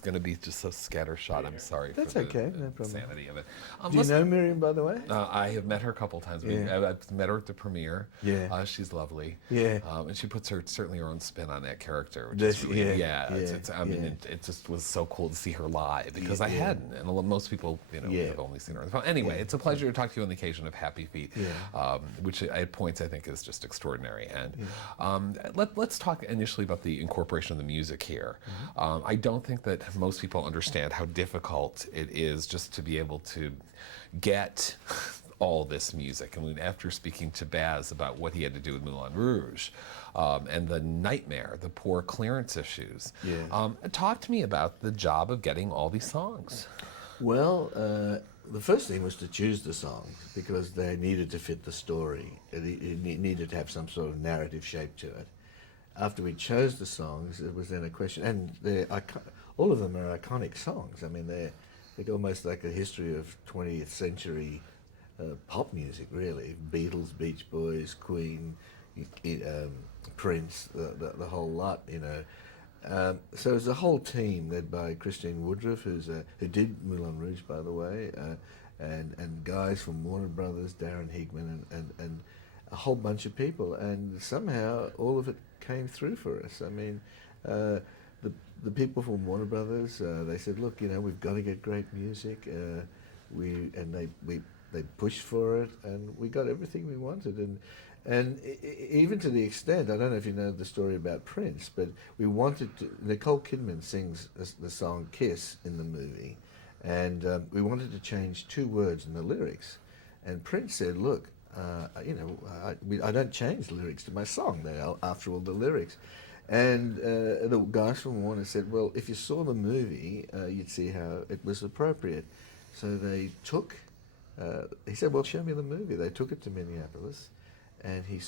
it's going to be just so scattershot. I'm sorry That's for the okay, no problem. insanity of it. Do you know Miriam, by the way? I have met her a couple of times. Yeah. I've met her at the premiere. Yeah. She's lovely. Yeah. And she puts certainly her own spin on that character, which is really, I mean, it just was so cool to see her live because I hadn't, and most people, have only seen her on the phone. Anyway, it's a pleasure to talk to you on the occasion of Happy Feet, which at points I think is just extraordinary. And let's talk initially about the incorporation of the music here. I don't think that most people understand how difficult it is just to be able to get all this music. I mean, after speaking to Baz about what he had to do with Moulin Rouge and the nightmare, the poor clearance issues, talk to me about the job of getting all these songs. Well, the first thing was to choose the songs because they needed to fit the story. It needed to have some sort of narrative shape to it. After we chose the songs, it was then a question, and all of them are iconic songs. I mean, they're almost like a history of 20th century pop music, really. Beatles, Beach Boys, Queen, Prince, the whole lot, So it's a whole team led by Christine Woodruff, who did Moulin Rouge, by the way, and guys from Warner Brothers, Darren Higman, and a whole bunch of people, and somehow all of it came through for us. I mean, the people from Warner Brothers, they said, look, we've got to get great music. They pushed for it, and we got everything we wanted. And even to the extent, I don't know if you know the story about Prince, but we wanted to. Nicole Kidman sings the song "Kiss" in the movie, and we wanted to change 2 words in the lyrics. And Prince said, "Look, I don't change the lyrics to my song. They are, after all, the lyrics." And the guys from Warner said, "Well, if you saw the movie, you'd see how it was appropriate." So they took. He said, "Well, show me the movie." They took it to Minneapolis, and he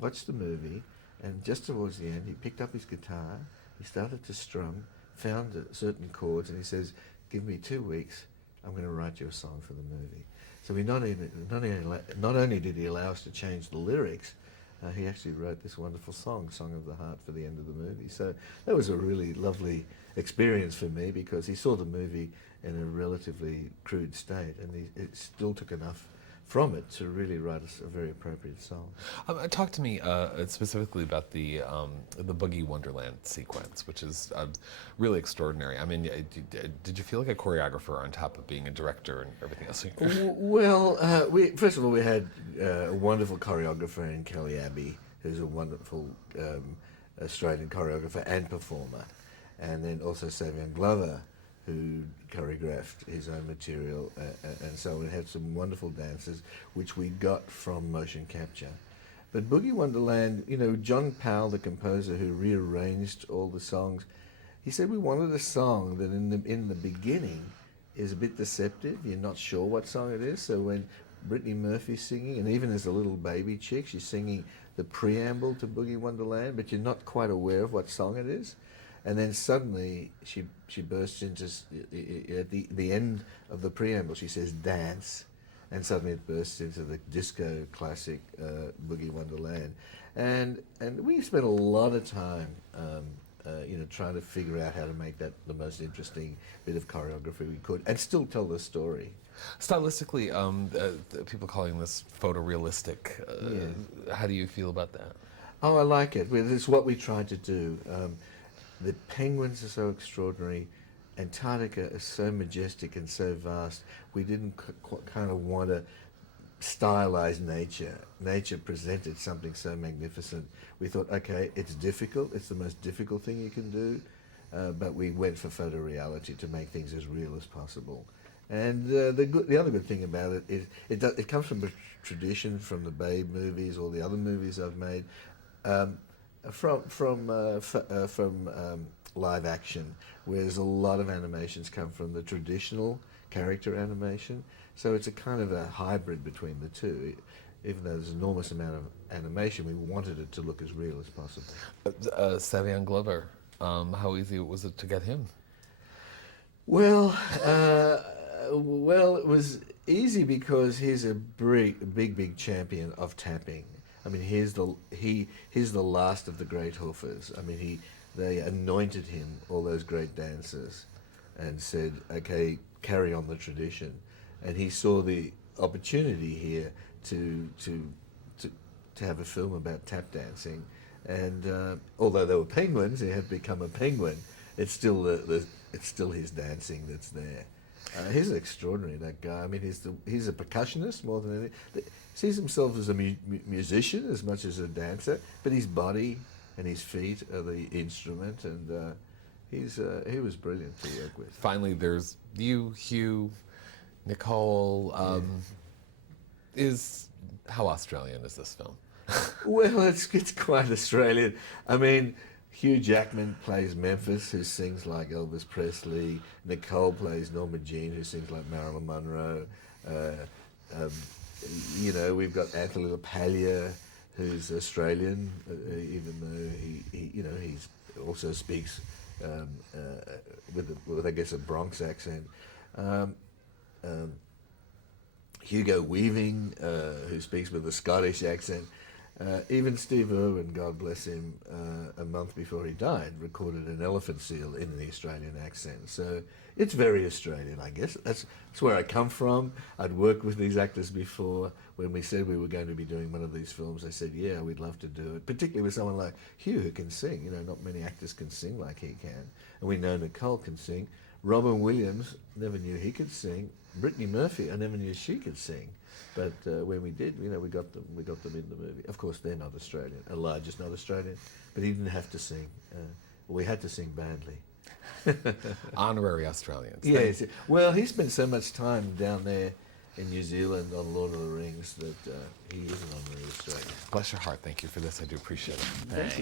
watched the movie, and just towards the end, he picked up his guitar, he started to strum, found certain chords, and he says, "Give me 2 weeks, I'm going to write you a song for the movie." So he not only did he allow us to change the lyrics, he actually wrote this wonderful song, Song of the Heart, for the end of the movie. So that was a really lovely experience for me because he saw the movie in a relatively crude state, and it still took enough from it to really write us a very appropriate song. Talk to me specifically about the Boogie Wonderland sequence, which is really extraordinary. I mean, did you feel like a choreographer on top of being a director and everything else? Well, first of all, we had a wonderful choreographer in Kelly Abbey, who's a wonderful Australian choreographer and performer, and then also Savion Glover, who choreographed his own material, and so we had some wonderful dances, which we got from motion capture. But Boogie Wonderland, John Powell, the composer who rearranged all the songs, he said we wanted a song that in the beginning is a bit deceptive. You're not sure what song it is. So when Brittany Murphy's singing, and even as a little baby chick, she's singing the preamble to Boogie Wonderland, but you're not quite aware of what song it is. And then suddenly she bursts into, at the end of the preamble, she says dance, and suddenly it bursts into the disco classic Boogie Wonderland. And we spent a lot of time trying to figure out how to make that the most interesting bit of choreography we could and still tell the story. Stylistically, people calling this photorealistic. How do you feel about that? Oh, I like it. It's what we tried to do. The penguins are so extraordinary. Antarctica is so majestic and so vast. We didn't kind of want to stylize nature. Nature presented something so magnificent. We thought, okay, it's difficult. It's the most difficult thing you can do. But we went for photoreality to make things as real as possible. And the other good thing about it is it comes from a tradition from the Babe movies or the other movies I've made. From live action, whereas a lot of animations come from the traditional character animation. So it's a kind of a hybrid between the two. Even though there's an enormous amount of animation, we wanted it to look as real as possible. Savion Glover, how easy was it to get him? Well, it was easy because he's a big champion of tapping. I mean, he's the last of the great hoofers. I mean, they anointed him, all those great dancers, and said, okay, carry on the tradition. And he saw the opportunity here to have a film about tap dancing. And although they were penguins, he had become a penguin. It's still it's still his dancing that's there. He's extraordinary, that guy. I mean, he's a percussionist more than anything. Sees himself as a musician as much as a dancer, but his body and his feet are the instrument, and he was brilliant to work with. Finally, there's you, Hugh, Nicole. How Australian is this film? Well, it's quite Australian. I mean, Hugh Jackman plays Memphis, who sings like Elvis Presley. Nicole plays Norma Jean, who sings like Marilyn Monroe. You know, we've got Anthony LaPaglia, who's Australian, even though he's also speaks with I guess a Bronx accent. Hugo Weaving, who speaks with a Scottish accent. Even Steve Irwin, God bless him, a month before he died, recorded an elephant seal in the Australian accent. So it's very Australian, I guess. That's where I come from. I'd worked with these actors before. When we said we were going to be doing one of these films, they said, yeah, we'd love to do it, particularly with someone like Hugh who can sing. You know, not many actors can sing like he can. And we know Nicole can sing. Robin Williams, never knew he could sing. Brittany Murphy, I never knew she could sing. But when we did, you know, we got them in the movie. Of course, they're not Australian. Elijah's not Australian, but he didn't have to sing. We had to sing badly. Honorary Australians. Yes. Well, he spent so much time down there in New Zealand on Lord of the Rings that he is an honorary Australian. Bless your heart. Thank you for this. I do appreciate it. Thank you.